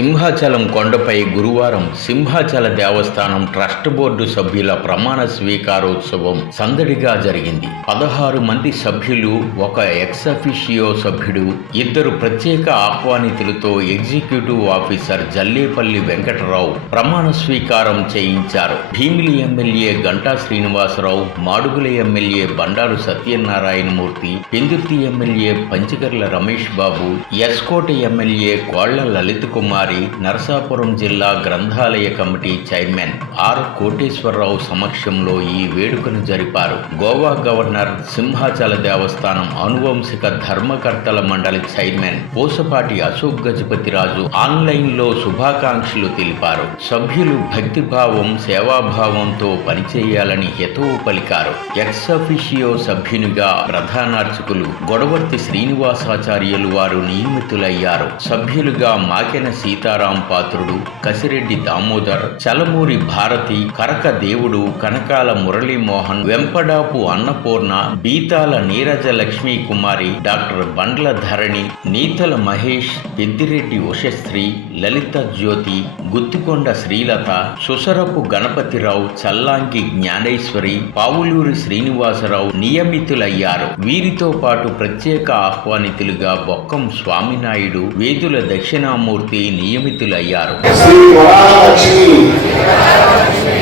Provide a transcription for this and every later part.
సింహాచలం కొండపై గురువారం సింహాచల దేవస్థానం trust board సభ్యుల ప్రమాణ స్వీకారోత్సవం సందడిగా జరిగింది. 16 మంది సభ్యులు, ఒక ఎక్స్ అఫిషియో సభ్యుడు, 2 ప్రత్యేక ఆహ్వానితులతో ఎగ్జిక్యూటివ్ ఆఫీసర్ జల్లేపల్లి వెంకటరావు ప్రమాణ స్వీకారం చేయించారు. Bheemili MLA Ganta Srinivasarao, Madugula MLA Bandaru Satyanarayanamurthy, Pendurthi MLA Panchagarla Ramesh Babu, S Kota MLA Kolla Lalith కుమారి, నరసాపురం జిల్లా గ్రంథాలయ కమిటీ చైర్మన్ ఆర్ కోటేశ్వరరావు సమక్షంలో ఈ వేడుకను జరిపారు. గోవా గవర్నర్, సింహాచల దేవస్థానం అనువంశిక ధర్మకర్తల మండలి చైర్మన్ పోసపాటి అశోక్ గజపతిరాజు ఆన్లైన్లో శుభాకాంక్షలు తెలిపారు. సభ్యులు భక్తిభావం, సేవాభావంతో పనిచేయాలని హితవు పలికారు. ఎక్స్ అఫిషియో సభ్యునిగా ప్రధానార్చకులు గొడవర్తి శ్రీనివాసాచార్యులు వారు నియమితులయ్యారు. సభ్యులుగా మాకెన సీతారాం పాత్రుడు, కసిరెడ్డి దామోదర్, చలమూరి భారతి, కరక దేవుడు, కనకాల మురళీమోహన్, వెంపడాపు అన్నపూర్ణ, బీతాల నీరజ లక్ష్మీ కుమారి, డాక్టర్ బండ్ల ధరణి, నీతల మహేష్, పెద్దిరెడ్డి ఉషశ్రీ, లలిత జ్యోతి, గుత్తికొండ శ్రీలత, సుసరపు గణపతిరావు, చల్లాంకి జ్ఞానేశ్వరి, పావులూరి శ్రీనివాసరావు నియమితులయ్యారు. వీరితో పాటు ప్రత్యేక ఆహ్వానితులుగా బొక్కం స్వామినాయుడు, వేదుల దక్షిణామూర్తి నియమితులయ్యారు. శ్రీ వరాలక్ష్మి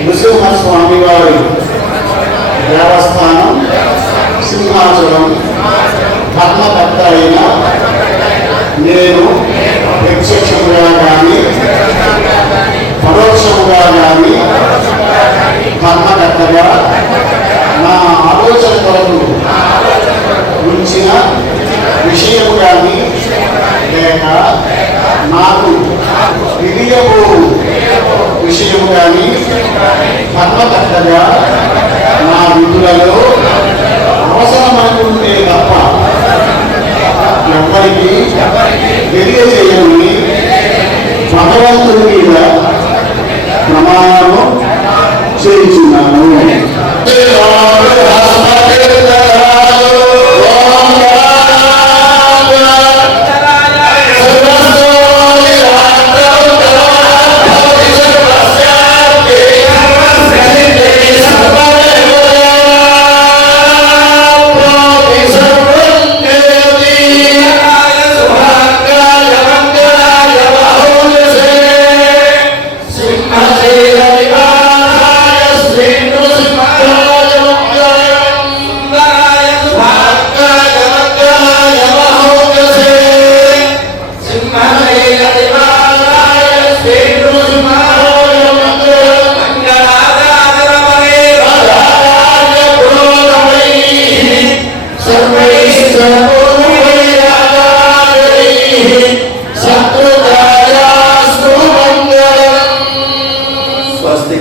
నృసింహస్వామి వారి దేవస్థానం సింహాచలం ధర్మకర్త అయిన నేను ప్రత్యక్షముగా కానీ పరోక్షముగా కానీ ధర్మకర్తగా నా ఆలోచన కొరకు ఉంచిన విషయము కానీ లేక నాకు తెలియబో విషయం కానీ ధర్మకర్తగా నా విధులలో అవసరమనుకుంటే తప్ప